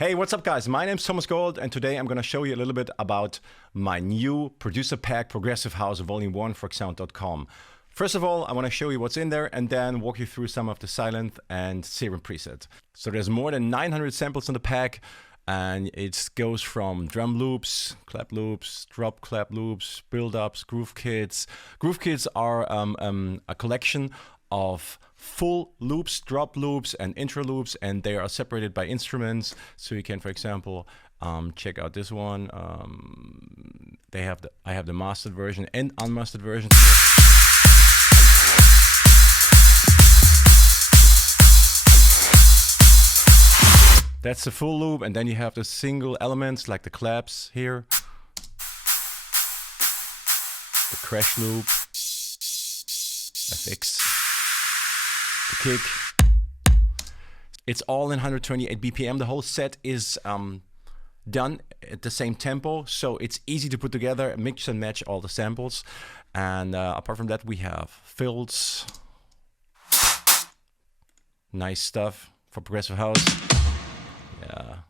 Hey, what's up guys? My name's Thomas Gold and today I'm going to show you a little bit about my new Producer Pack Progressive House Vol.1 for xxound.com. First of all, I want to show you what's in there and then walk you through some of the Sylenth and Serum presets. So there's more than 900 samples in the pack and it goes from drum loops, clap loops, drop clap loops, build-ups, groove kits. Groove kits are a collection of full loops, drop loops, and intro loops, and they are separated by instruments. So you can, for example, check out this one. I have the mastered version and unmastered version here. That's the full loop, and then you have the single elements like the claps here, the crash loop, FX. The kick. It's all in 128 BPM. The whole set is done at the same tempo, so it's easy to put together, mix and match all the samples. And apart from that, we have fills. Nice stuff for progressive house. Yeah.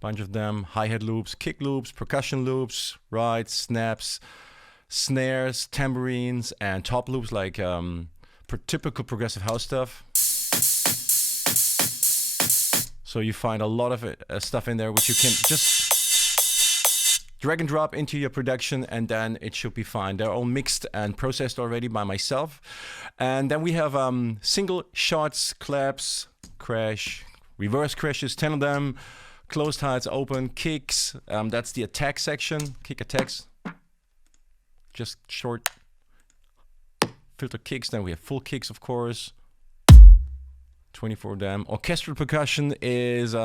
Bunch of them. Hi-hat loops, kick loops, percussion loops, rides, snaps, snares, tambourines, and top loops like typical progressive house stuff. So you find a lot of stuff in there which you can just drag and drop into your production and then it should be fine. They're all mixed and processed already by myself. And then we have single shots, claps, crash, reverse crashes, 10 of them, closed highs, open, kicks. That's the attack section, kick attacks. Just short filter kicks, then we have full kicks, of course, 24 of them. Orchestral percussion is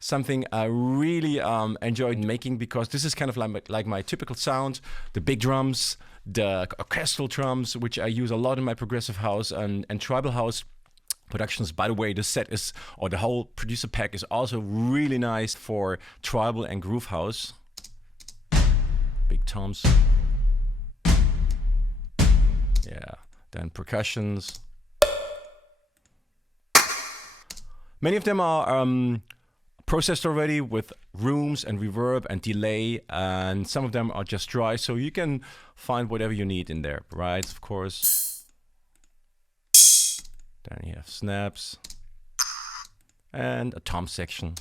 something I really enjoyed making because this is kind of like my typical sound. The big drums, the orchestral drums, which I use a lot in my progressive house and tribal house productions. By the way, the set is, or the whole producer pack is also really nice for tribal and groove house. Big toms. Yeah, then percussions. Many of them are processed already with rooms and reverb and delay, and some of them are just dry, so you can find whatever you need in there, right? Of course. Then you have snaps and a tom section.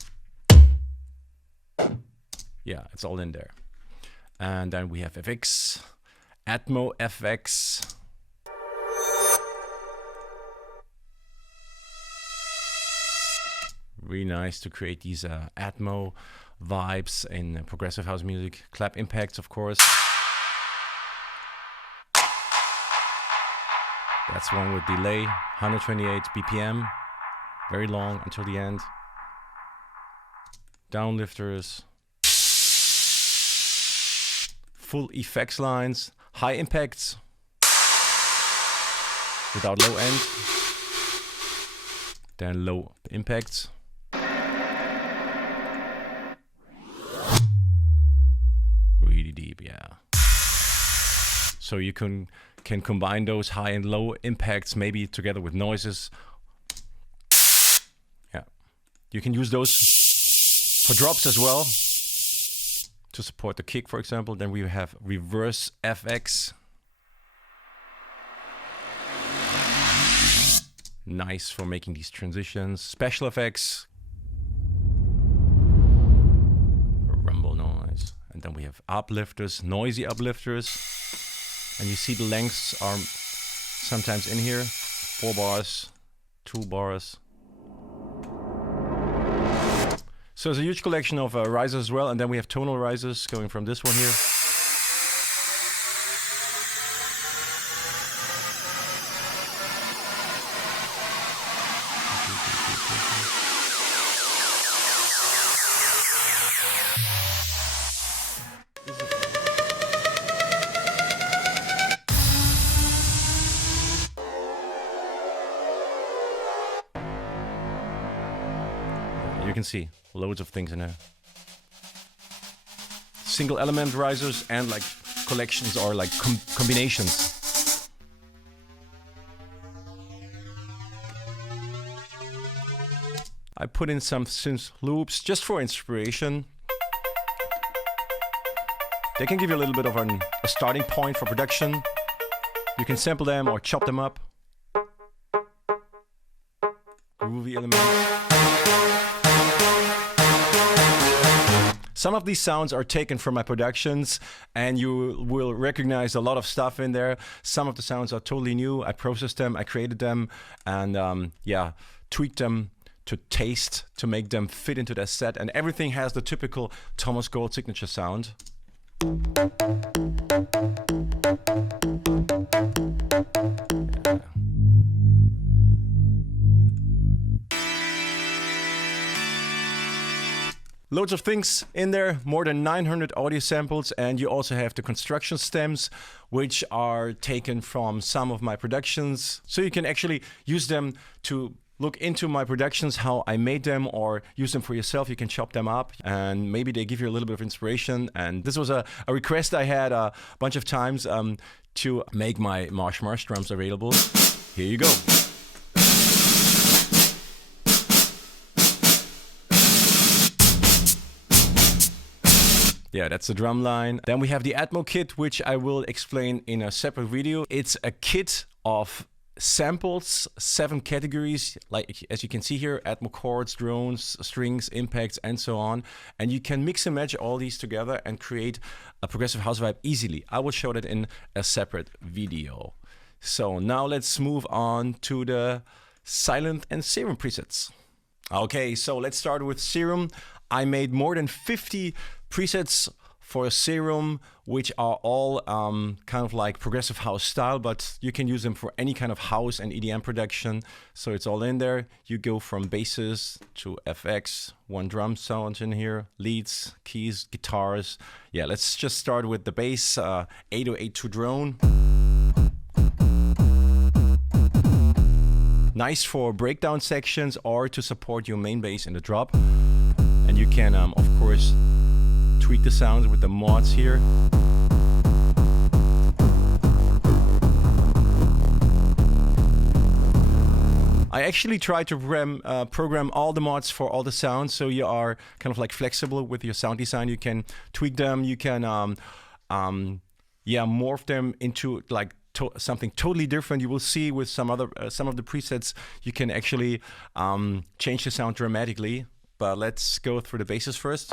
Yeah, it's all in there. And then we have FX, Atmo FX. Really nice to create these Atmo vibes in progressive house music. Clap impacts, of course. That's one with delay, 128 BPM, very long until the end. Downlifters, full effects lines, high impacts without low end, then low impacts. Really deep, yeah. So you can combine those high and low impacts maybe together with noises. Yeah, you can use those for drops as well to support the kick, for example. Then we have reverse FX. Nice for making these transitions. Special effects. Rumble noise. And then we have uplifters, noisy uplifters. And you see the lengths are sometimes in here. 4 bars, 2 bars. So there's a huge collection of risers as well. And then we have tonal risers going from this one here. You can see loads of things in there. Single element risers and like collections or like combinations. I put in some synth loops just for inspiration. They can give you a little bit of a starting point for production. You can sample them or chop them up. Groovy elements. Some of these sounds are taken from my productions, and you will recognize a lot of stuff in there. Some of the sounds are totally new. I processed them, I created them, and yeah, tweaked them to taste to make them fit into that set. And everything has the typical Thomas Gold signature sound. Loads of things in there, more than 900 audio samples, and you also have the construction stems, which are taken from some of my productions. So you can actually use them to look into my productions, how I made them, or use them for yourself. You can chop them up, and maybe they give you a little bit of inspiration. And this was a request I had a bunch of times to make my Marsh drums available. Here you go. Yeah, that's the drum line. Then we have the Atmo kit, which I will explain in a separate video. It's a kit of samples, 7 categories, like as you can see here, Atmo chords, drones, strings, impacts, and so on. And you can mix and match all these together and create a progressive house vibe easily. I will show that in a separate video. So now let's move on to the Sylenth and Serum presets. Okay, so let's start with Serum. I made more than 50 presets for Serum, which are all kind of like progressive house style, but you can use them for any kind of house and EDM production. So it's all in there. You go from basses to FX, 1 drum sound in here, leads, keys, guitars. Yeah, let's just start with the bass, 808 to drone. Nice for breakdown sections or to support your main bass in the drop. And you can, of course, tweak the sounds with the mods here. I actually try to program all the mods for all the sounds, so you are kind of like flexible with your sound design. You can tweak them, you can yeah, morph them into like something totally different. You will see with some of the presets, you can actually change the sound dramatically. But let's go through the basses first.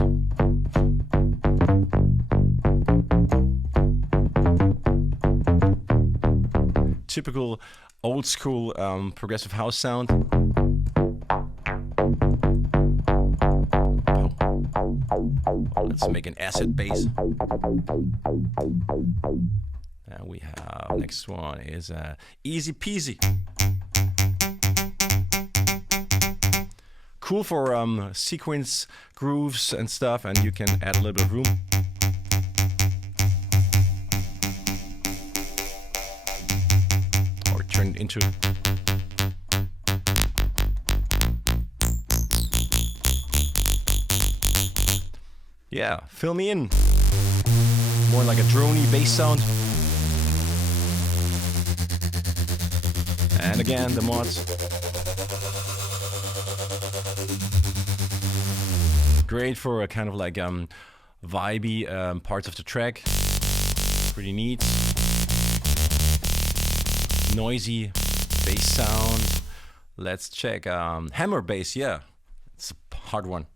Typical old school progressive house sound. Let's make an acid bass. And we have, next one is easy peasy. Cool for sequence grooves and stuff, and you can add a little bit of room. Or turn it into. Yeah, fill me in. More like a droney bass sound. And again, the mods. Great for a kind of like vibey parts of the track. Pretty neat. Noisy bass sound. Let's check hammer bass. Yeah, it's a hard one.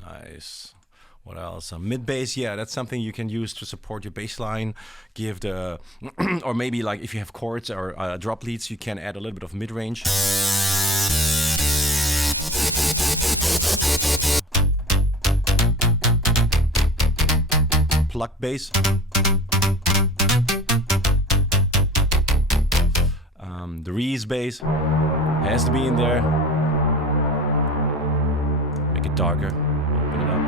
Nice. What else? Mid bass, yeah, that's something you can use to support your bass line. Give the, or maybe like if you have chords or drop leads, you can add a little bit of mid range. Pluck bass. The Reese bass has to be in there. Make it darker. Open it up.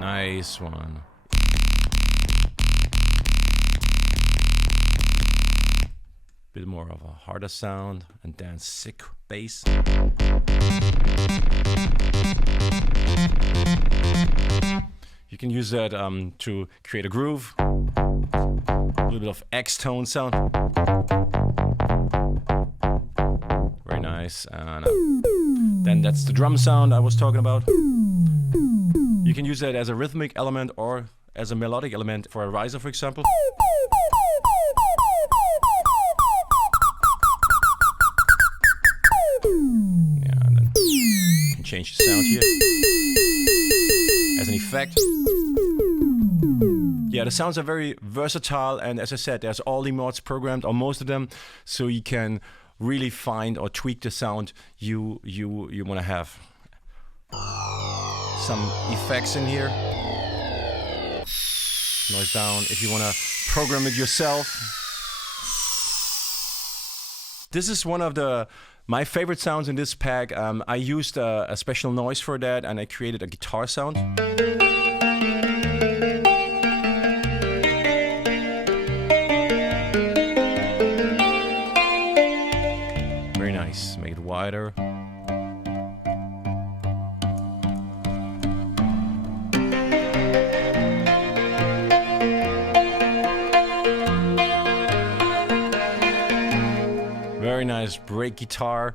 Nice one. bit more of a harder sound, and then sick bass. You can use that to create a groove. A little bit of X-tone sound. Very nice. And then that's the drum sound I was talking about. You can use that as a rhythmic element or as a melodic element for a riser, for example. Yeah, and then you can change the sound here as an effect. Yeah, the sounds are very versatile, and as I said, there's all the mods programmed, or most of them, so you can really find or tweak the sound you want to have. Some effects in here. Noise down if you want to program it yourself. This is one of my favorite sounds in this pack. I used a special noise for that, and I created a guitar sound. Very nice. Make it wider. Very nice break guitar.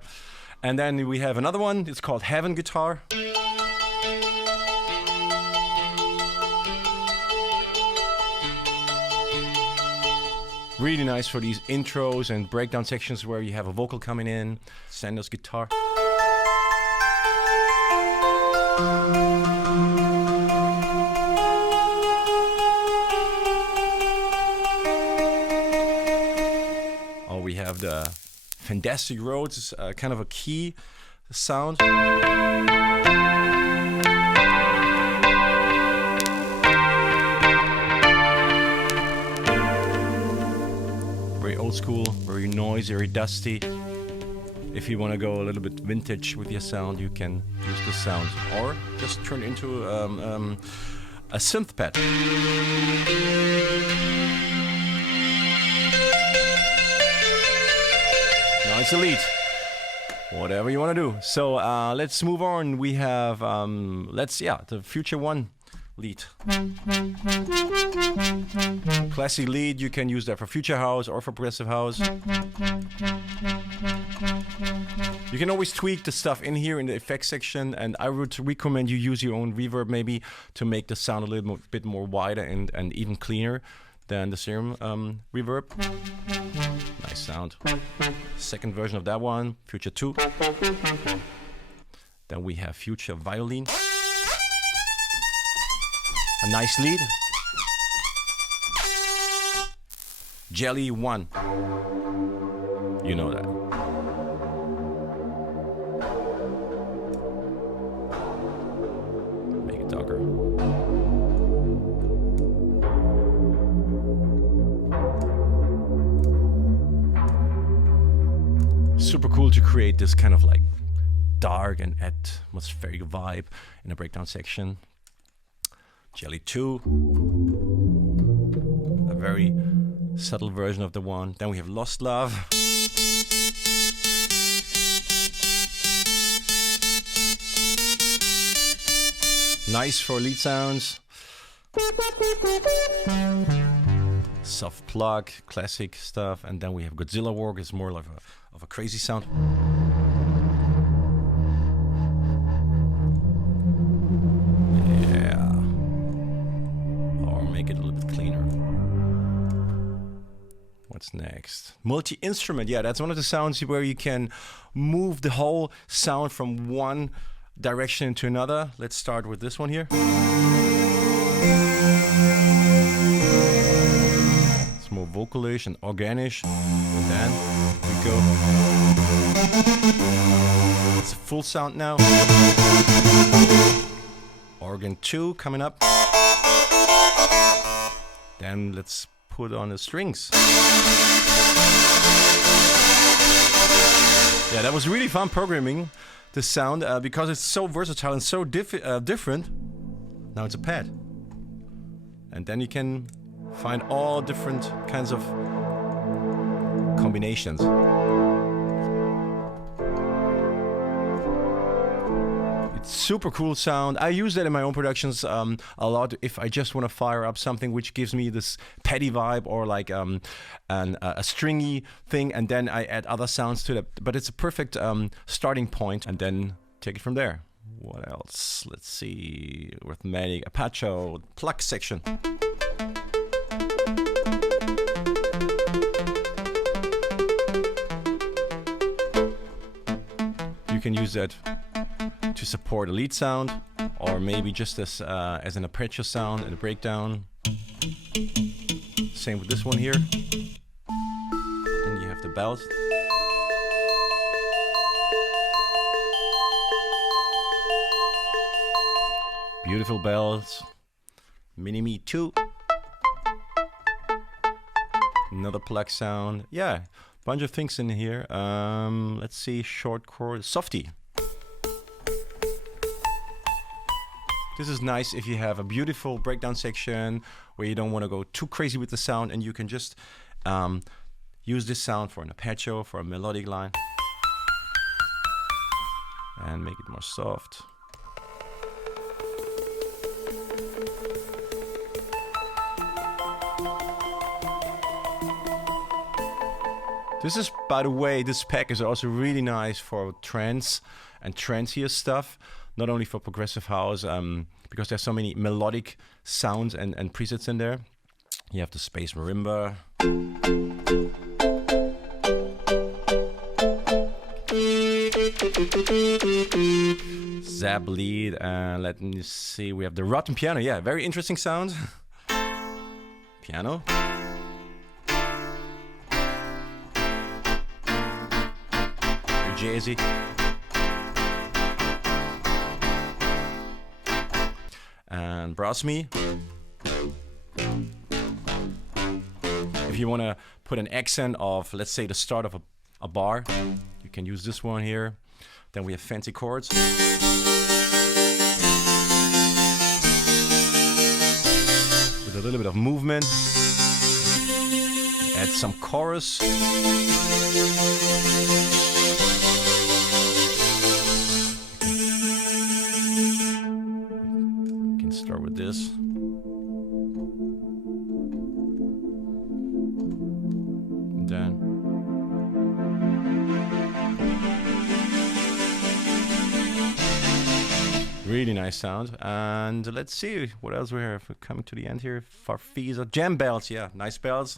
And then we have another one. It's called Heaven Guitar. Really nice for these intros and breakdown sections where you have a vocal coming in. Sanders guitar. Oh, we have the Fantastic Roads. It's kind of a key sound. Very old school, very noisy, very dusty. If you want to go a little bit vintage with your sound, you can use this sound, or just turn it into a synth pad. Now it's a lead. Whatever you want to do. So let's move on. We have the Future One lead. Classic lead, you can use that for future house or for progressive house. You can always tweak the stuff in here in the effects section, and I would recommend you use your own reverb maybe to make the sound a little bit more wider and even cleaner than the Serum reverb. Nice sound. Second version of that one, Future 2. Then we have Future Violin. A nice lead. Jelly 1. You know that. Make it darker. Super cool to create this kind of like dark and atmospheric vibe in the breakdown section. Jelly 2, a very subtle version of the one. Then we have Lost Love. Nice for lead sounds. Soft plug, classic stuff. And then we have Godzilla Walk. It's more like of a crazy sound. Make it a little bit cleaner. What's next? Multi-instrument. Yeah, that's one of the sounds where you can move the whole sound from one direction into another. Let's start with this one here. It's more vocalish and organish. And then we go. It's a full sound now. Organ 2 coming up. Then let's put on the strings. Yeah, that was really fun programming this sound because it's so versatile and so different. Now it's a pad. And then you can find all different kinds of combinations. Super cool sound. I use that in my own productions a lot if I just want to fire up something which gives me this petty vibe, or like a stringy thing, and then I add other sounds to it. But it's a perfect starting point, and then take it from there. What else? Let's see. Arithmetic, Atmo, pluck section. You can use that to support a lead sound, or maybe just as an arpeggio sound and a breakdown. Same with this one here. And you have the bells. Beautiful bells. Mini-me 2. Another pluck sound. Yeah, bunch of things in here. Let's see, short chord, softy. This is nice if you have a beautiful breakdown section where you don't want to go too crazy with the sound, and you can just use this sound for an arpeggio, for a melodic line, and make it more soft. This is, by the way, this pack is also really nice for trance and trancier stuff. Not only for progressive house, because there's so many melodic sounds and presets in there. You have the space marimba. Zap lead, and let me see, we have the rotten piano. Yeah, very interesting sound. Piano. Very jazzy. And brass me. If you want to put an accent of, let's say, the start of a bar, you can use this one here. Then we have fancy chords. With a little bit of movement. Add some chorus. Start with this. And then really nice sound. And let's see what else we have. We're coming to the end here. Farfisa, jam bells, yeah, nice bells.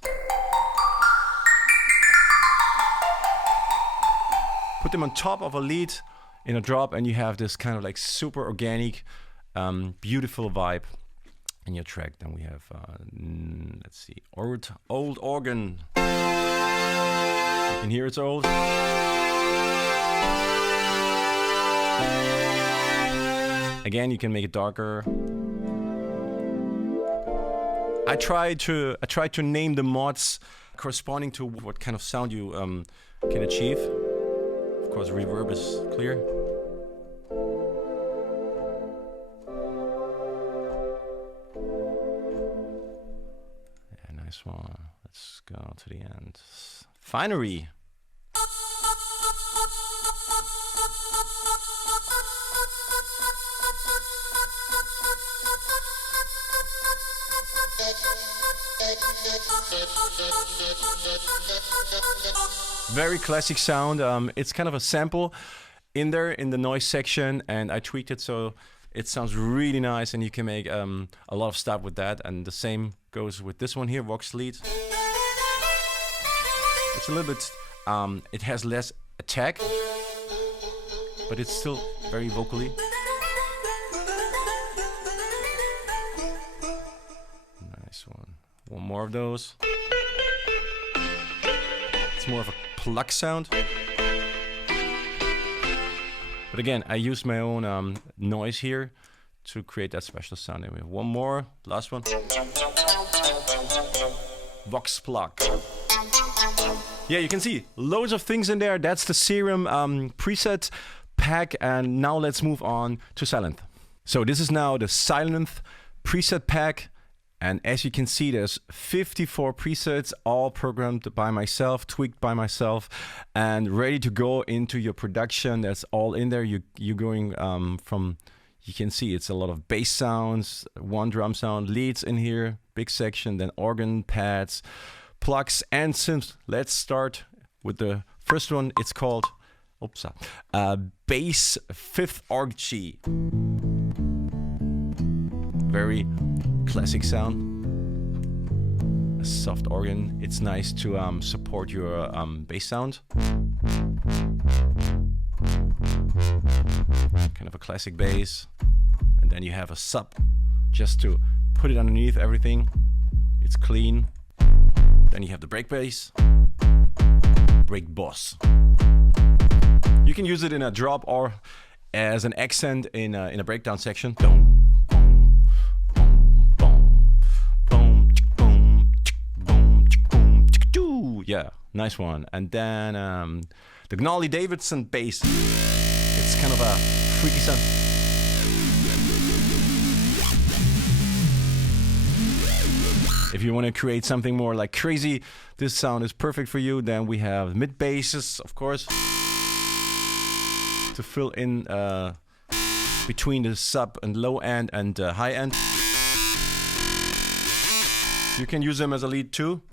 Put them on top of a lead in a drop, and you have this kind of like super organic, beautiful vibe in your track. Then we have, let's see, old organ. You can hear it's old. Again, you can make it darker. I tried to name the mods corresponding to what kind of sound you can achieve. Of course, reverb is clear. Nice one. Let's go to the end. Finery. Very classic sound. It's kind of a sample in there in the noise section, and I tweaked it so it sounds really nice, and you can make a lot of stuff with that. And the same goes with this one here, Vox lead. It's a little bit, it has less attack, but it's still very vocally. Nice one. One more of those. It's more of a pluck sound. But again, I use my own noise here to create that special sound. And we have one more, last one. Vox pluck. Yeah, you can see loads of things in there. That's the Serum preset pack. And now let's move on to Sylenth. So this is now the Sylenth preset pack. And as you can see, there's 54 presets, all programmed by myself, tweaked by myself, and ready to go into your production. That's all in there. You're going from, you can see it's a lot of bass sounds, one drum sound, leads in here, big section, then organ, pads, plugs, and synths. Let's start with the first one. It's called Bass 5th Arc G. Very classic sound, a soft organ. It's nice to support your bass sound. Kind of a classic bass, and then you have a sub just to put it underneath everything. It's clean. Then you have the break bass, break boss. You can use it in a drop or as an accent in a breakdown section. Yeah, nice one. And then the Gnarly Davidson bass. It's kind of a freaky sound. If you want to create something more like crazy, this sound is perfect for you. Then we have mid basses, of course, to fill in between the sub and low end and high end. You can use them as a lead too.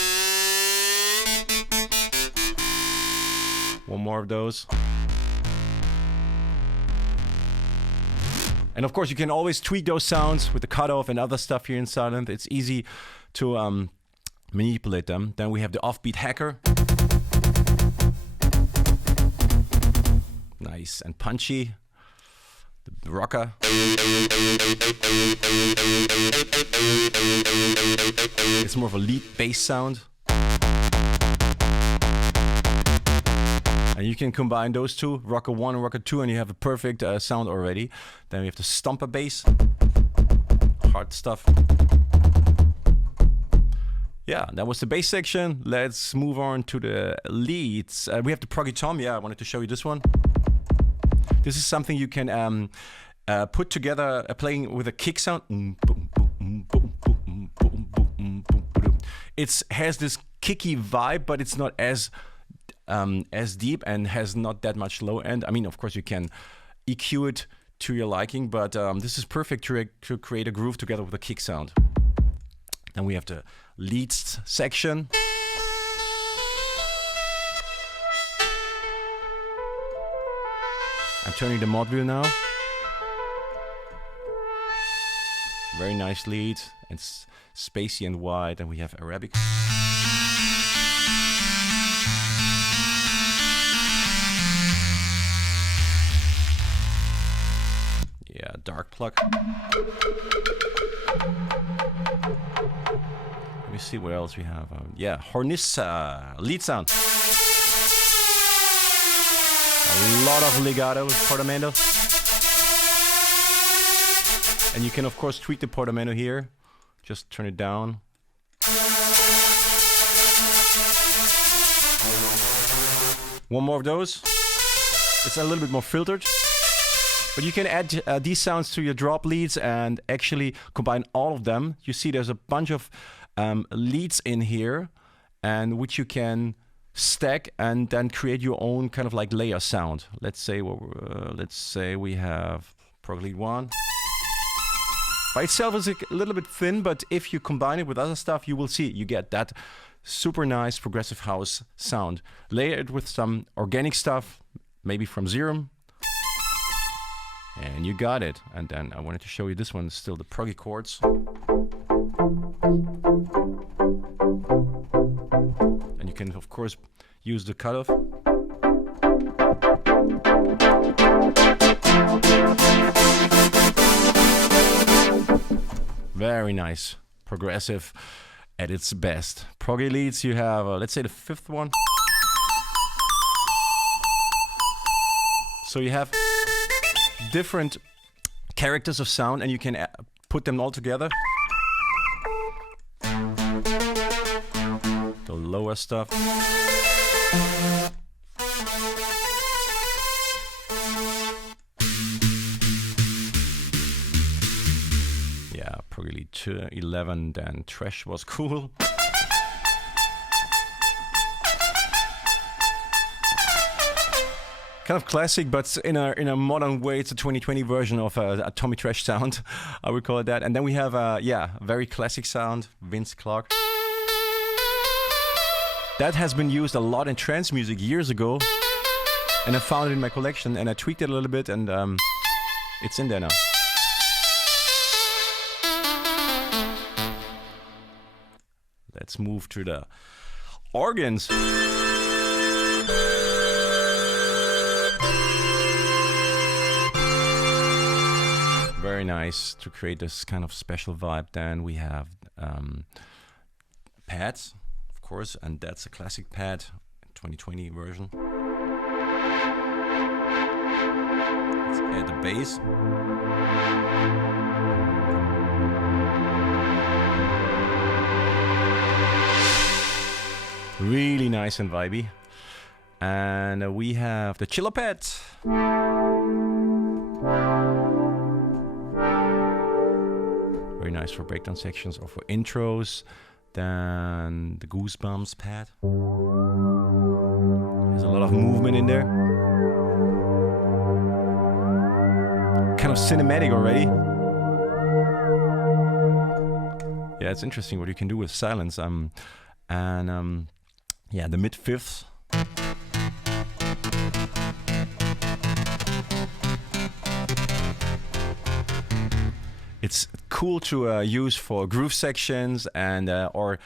One more of those. And of course, you can always tweak those sounds with the cutoff and other stuff here in Sylenth. It's easy to manipulate them. Then we have the offbeat hacker. Nice and punchy. The rocker. It's more of a lead bass sound. And you can combine those two, rocker 1 and rocker 2, and you have a perfect sound already. Then we have the stomper bass. Hard stuff. Yeah, that was the bass section. Let's move on to the leads. We have the proggy tom. Yeah, I wanted to show you this one. This is something you can put together playing with a kick sound. It has this kicky vibe, but it's not as deep and has not that much low end. I mean, of course, you can EQ it to your liking, but this is perfect to create a groove together with a kick sound. Then we have the leads section. I'm turning the mod wheel now. Very nice lead, and spacey and wide, and we have Arabic. Yeah, dark plug. Let me see what else we have. Yeah, Hornissa lead sound. A lot of legato with portamento. And you can of course tweak the portamento here. Just turn it down. One more of those. It's a little bit more filtered. But you can add these sounds to your drop leads and actually combine all of them. You see there's a bunch of leads in here, and which you can stack and then create your own kind of like layer sound. Let's say we have prog lead 1. By itself is a little bit thin, but if you combine it with other stuff, you will see you get that super nice progressive house sound. Layer it with some organic stuff, maybe from Serum. And you got it. And then I wanted to show you this one, still the proggy chords. And you can, of course, use the cutoff. Very nice. Progressive at its best. Proggy leads, you have, let's say the 5th one. So you have different characters of sound, and you can put them all together. The lower stuff. yeah, probably 11, then Trash was cool. Kind of classic, but in a modern way. It's a 2020 version of a Tommy Trash sound, I would call it that. And then we have a very classic sound, Vince Clarke. That has been used a lot in trance music years ago, and I found it in my collection, and I tweaked it a little bit, and it's in there now. Let's move to the organs. Very nice to create this kind of special vibe. Then we have pads, of course, and that's a classic pad, 2020 version. Let's add the bass. Really nice and vibey. And we have the chiller pad. Very nice for breakdown sections or for intros. Then the Goosebumps pad. There's a lot of movement in there. Kind of cinematic already. Yeah, it's interesting what you can do with silence. Yeah, the mid-fifths. It's cool to use for groove sections and or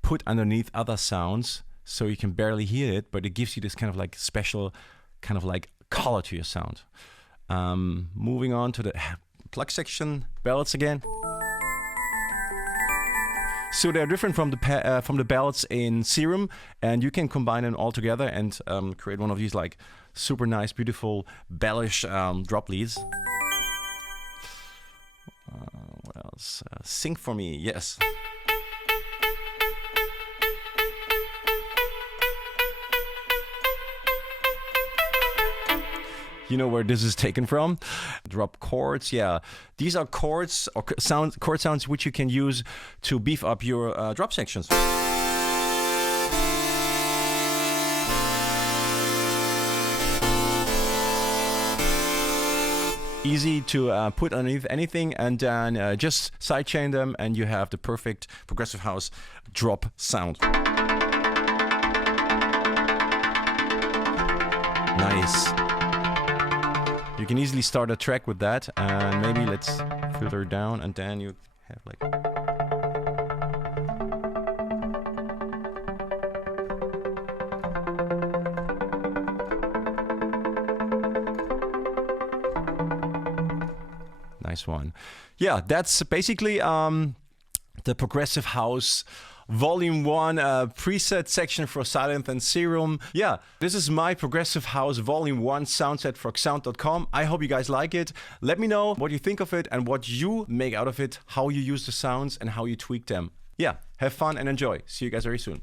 put underneath other sounds, so you can barely hear it, but it gives you this kind of like special, kind of like color to your sound. Moving on to the plug section, ballads again. So they're different from the ballads in Serum, and you can combine them all together and create one of these like super nice, beautiful, bellish drop leads. What else? Sing for me, yes. You know where this is taken from? Drop chords, yeah. These are chords or chord sounds which you can use to beef up your drop sections. Easy to put underneath anything, and then just sidechain them, and you have the perfect progressive house drop sound. Nice. You can easily start a track with that, and maybe let's filter down, and then you have like... Nice one. Yeah, that's basically the Progressive House Vol.1 preset section for Sylenth and Serum. Yeah, this is my Progressive House Vol.1 soundset for xxound.com. I hope you guys like it. Let me know what you think of it and what you make out of it, how you use the sounds and how you tweak them. Yeah, have fun and enjoy. See you guys very soon.